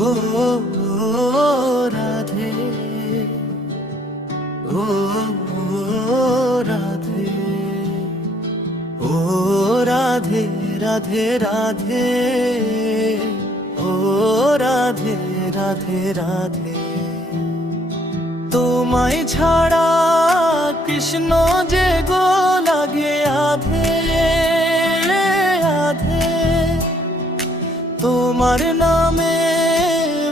ও রাধে, ও রাধে, ও রাধে রাধে রাধে, ও রাধে রাধে রাধে। তোমায় ছাড়া কৃষ্ণ যে গো লাগে আধে আধে, তোমার নামে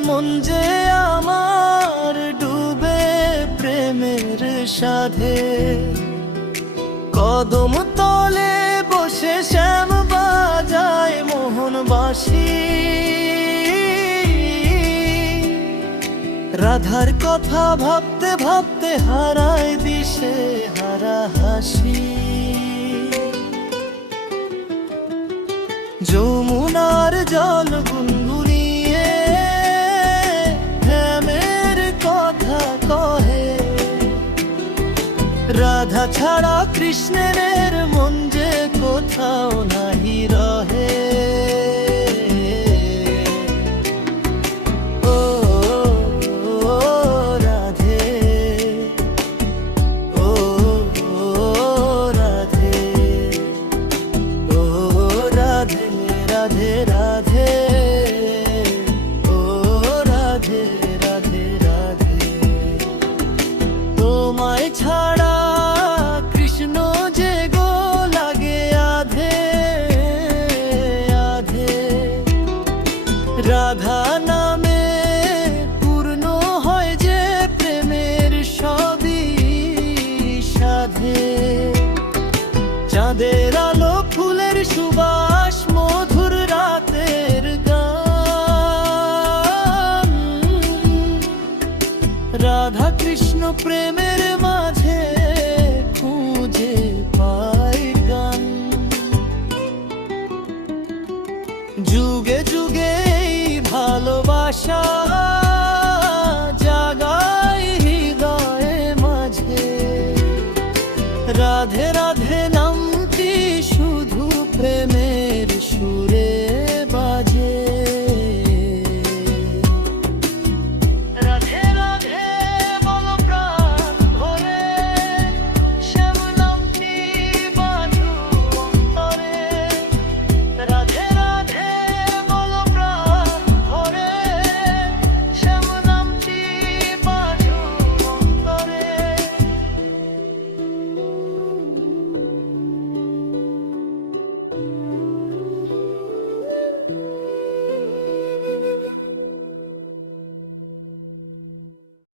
মন যে আমার ডুবে প্রেমের সাধে। কদম তলে বসে শ্যাম বাজায় মোহন বাঁশি, রাধার কথা ভাবতে ভাবতে হারায় দিশে হারা হাসি। যমুনার জল গুনগুনিয়ে প্রেমের কথা কহে, রাধা ছাড়া কৃষ্ণের মন যে কোথাও নাহি রহে। রাধে রাধে, ও রাধে রাধে রাধে। তোমায় ছাড়া কৃষ্ণ যে গো লাগে আধে আধে, রাধা নামে পূর্ণ হয় যে প্রেমের সবই সাধে। চাঁদের আলো ফুলের সুবাস মধুর রাতের গান, রাধা কৃষ্ণ প্রেমের মাঝে খুঁজে পাই গান। যুগে যুগে ভালোবাসা